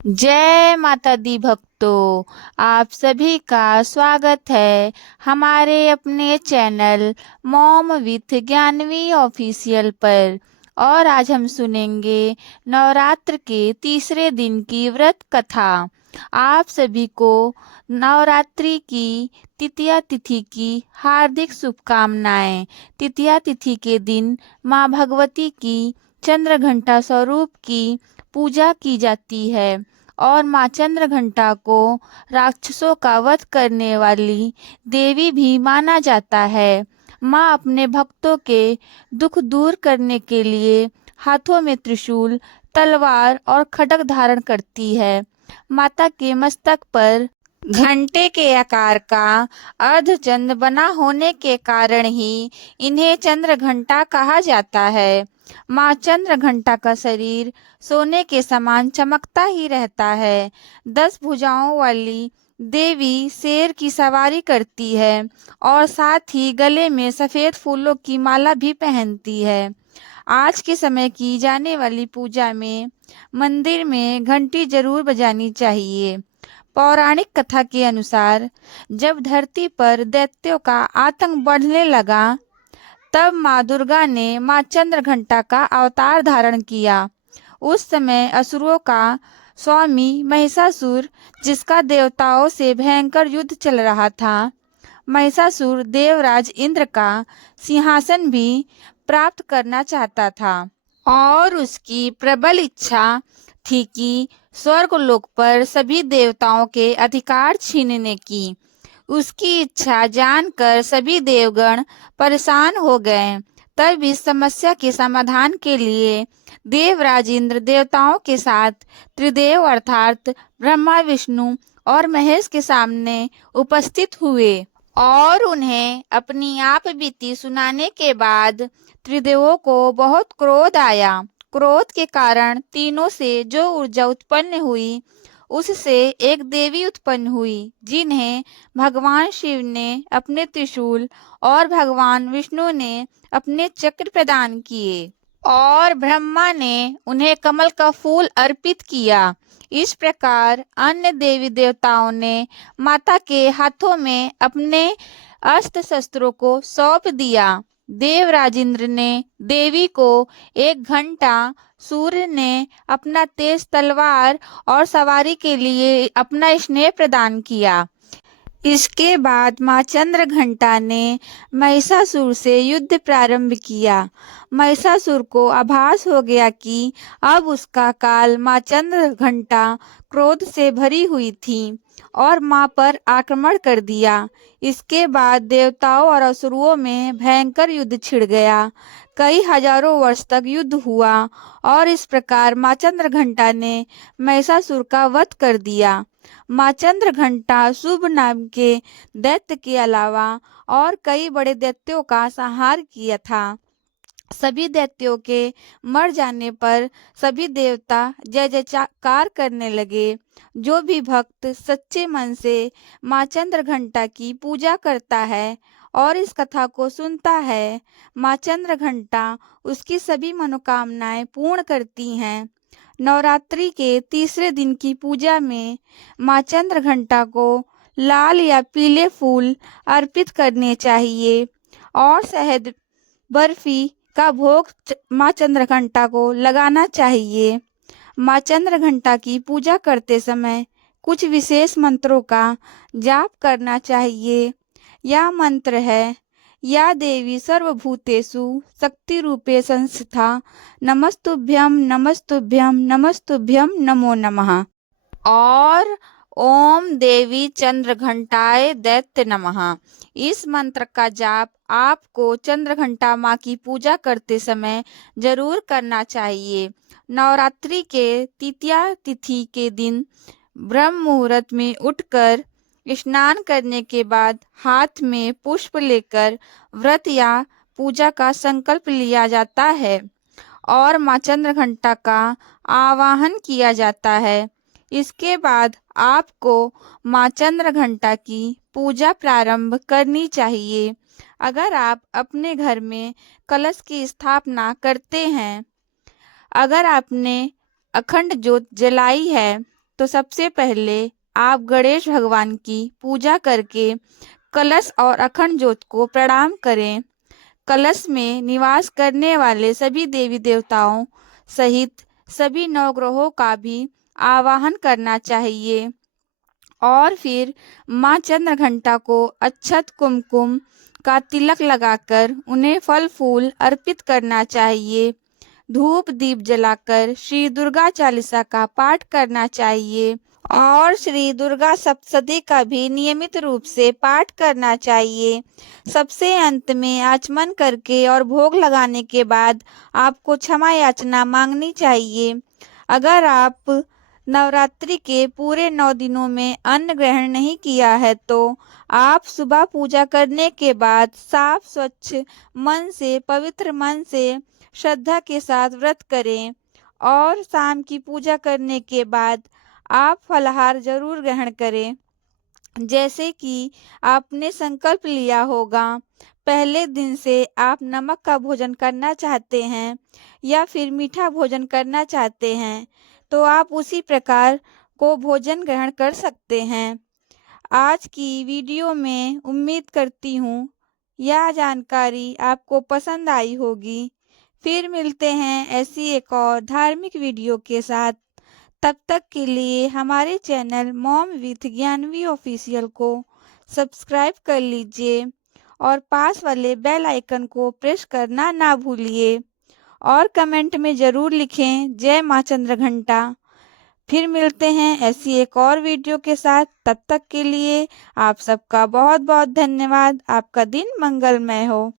जय माता दी भक्तों, आप सभी का स्वागत है हमारे अपने channel mom with Gyanvi official पर। और आज हम सुनेंगे नवरात्र के तीसरे दिन की व्रत कथा। आप सभी को नवरात्रि की तृतीया तिथि की हार्दिक शुभकामनाएं। तृतीया तिथि के दिन माँ भगवती की चंद्र घंटा स्वरूप की पूजा की जाती है और माँ चंद्रघंटा को राक्षसों का वध करने वाली देवी भी माना जाता है। माँ अपने भक्तों के दुख दूर करने के लिए हाथों में त्रिशूल, तलवार और खड्ग धारण करती है। माता के मस्तक पर घंटे के आकार का अर्धचंद्र बना होने के कारण ही इन्हें चंद्र घंटा कहा जाता है। माँ चंद्र घंटा का शरीर सोने के समान चमकता ही रहता है। 10 भुजाओं वाली देवी शेर की सवारी करती है और साथ ही गले में सफेद फूलों की माला भी पहनती है। आज के समय की जाने वाली पूजा में मंदिर में घंटी जरूर बजानी चाहिए। पौराणिक कथा के अनुसार जब धरती पर दैत्यों का आतंक बढ़ने लगा, तब माँ दुर्गा ने माँ चंद्रघंटा का अवतार धारण किया। उस समय असुरों का स्वामी महिषासुर, जिसका देवताओं से भयंकर युद्ध चल रहा था, महिषासुर देवराज इंद्र का सिंहासन भी प्राप्त करना चाहता था और उसकी प्रबल इच्छा थी कि स्वर्गलोक पर सभी देवताओं के अधिकार छीनने की। उसकी इच्छा जानकर सभी देवगण परेशान हो गए। तब इस समस्या के समाधान के लिए देवराज इंद्र देवताओं के साथ त्रिदेव अर्थात ब्रह्मा, विष्णु और महेश के सामने उपस्थित हुए और उन्हें अपनी आप बीती सुनाने के बाद त्रिदेवों को बहुत क्रोध आया। क्रोध के कारण तीनों से जो ऊर्जा उत्पन्न हुई, उससे एक देवी उत्पन्न हुई, जिन्हें भगवान शिव ने अपने त्रिशूल और भगवान विष्णु ने अपने चक्र प्रदान किए और ब्रह्मा ने उन्हें कमल का फूल अर्पित किया। इस प्रकार अन्य देवी देवताओं ने माता के हाथों में अपने अस्त्र शस्त्रों को सौंप दिया। देवराज इंद्र ने देवी को 1 घंटा, सूर्य ने अपना तेज तलवार और सवारी के लिए अपना स्नेह प्रदान किया। इसके बाद माँ चंद्रघंटा ने महिषासुर से युद्ध प्रारंभ किया। महिषासुर को आभास हो गया कि अब उसका काल माँ चंद्रघंटा क्रोध से भरी हुई थी और माँ पर आक्रमण कर दिया। इसके बाद देवताओं और असुरों में भयंकर युद्ध छिड़ गया। कई हजारों वर्ष तक युद्ध हुआ और इस प्रकार माँ चंद्रघंटा ने महिषासुर का वध कर दिया। माँ चंद्रघंटा शुभ नाम के दैत्य के अलावा और कई बड़े दैत्यों का संहार किया था। सभी दैत्यों के मर जाने पर सभी देवता जय जयकार करने लगे। जो भी भक्त सच्चे मन से माँ चंद्रघंटा की पूजा करता है और इस कथा को सुनता है, माँ चंद्रघंटा उसकी सभी मनोकामनाएं पूर्ण करती हैं। नवरात्रि के तीसरे दिन की पूजा में माँ चंद्रघंटा को लाल या पीले फूल अर्पित करने चाहिए और शहद, बर्फी का भोग माँ चंद्रघंटा को लगाना चाहिए। माँ चंद्रघंटा की पूजा करते समय कुछ विशेष मंत्रों का जाप करना चाहिए। यह मंत्र है: या देवी सर्वभूतेषु शक्ति रूपे संस्थिता, नमस्तुभ्यं नमस्तुभ्यं नमस्तुभ्यं नमो नमः। और ओम देवी चंद्रघंटाय दैत्य नमः। इस मंत्र का जाप आपको चंद्रघंटा माँ की पूजा करते समय जरूर करना चाहिए। नवरात्रि के तृतीया तिथि के दिन ब्रह्म मुहूर्त में उठकर स्नान करने के बाद हाथ में पुष्प लेकर व्रत या पूजा का संकल्प लिया जाता है और माँ चंद्रघंटा का आवाहन किया जाता है। इसके बाद आपको माँ चंद्रघंटा की पूजा प्रारंभ करनी चाहिए। अगर आप अपने घर में कलश की स्थापना करते हैं, अगर आपने अखंड ज्योत जलाई है, तो सबसे पहले आप गणेश भगवान की पूजा करके कलश और अखंड ज्योत को प्रणाम करें। कलश में निवास करने वाले सभी देवी देवताओं सहित सभी नवग्रहों का भी आवाहन करना चाहिए और फिर माँ चंद्रघंटा को अक्षत कुमकुम का तिलक लगाकर उन्हें फल फूल अर्पित करना चाहिए। धूप दीप जलाकर श्री दुर्गा चालीसा का पाठ करना चाहिए और श्री दुर्गा सप्तशती का भी नियमित रूप से पाठ करना चाहिए। सबसे अंत में आचमन करके और भोग लगाने के बाद आपको क्षमा याचना मांगनी चाहिए। अगर आप नवरात्रि के पूरे 9 दिनों में अन्न ग्रहण नहीं किया है तो आप सुबह पूजा करने के बाद साफ स्वच्छ मन से, पवित्र मन से, श्रद्धा के साथ व्रत करें और शाम की पूजा करने के बाद आप फलाहार जरूर ग्रहण करें। जैसे कि आपने संकल्प लिया होगा, पहले दिन से आप नमक का भोजन करना चाहते हैं या फिर मीठा भोजन करना चाहते हैं, तो आप उसी प्रकार को भोजन ग्रहण कर सकते हैं। आज की वीडियो में उम्मीद करती हूँ यह जानकारी आपको पसंद आई होगी। फिर मिलते हैं ऐसी एक और धार्मिक वीडियो के साथ। तब तक के लिए हमारे channel mom with Gyanvi official को सब्सक्राइब कर लीजिए और पास वाले बेल आइकन को प्रेस करना ना भूलिए और कमेंट में ज़रूर लिखें जय माँ चंद्रघंटा। फिर मिलते हैं ऐसी एक और वीडियो के साथ। तब तक के लिए आप सबका बहुत बहुत धन्यवाद। आपका दिन मंगलमय हो।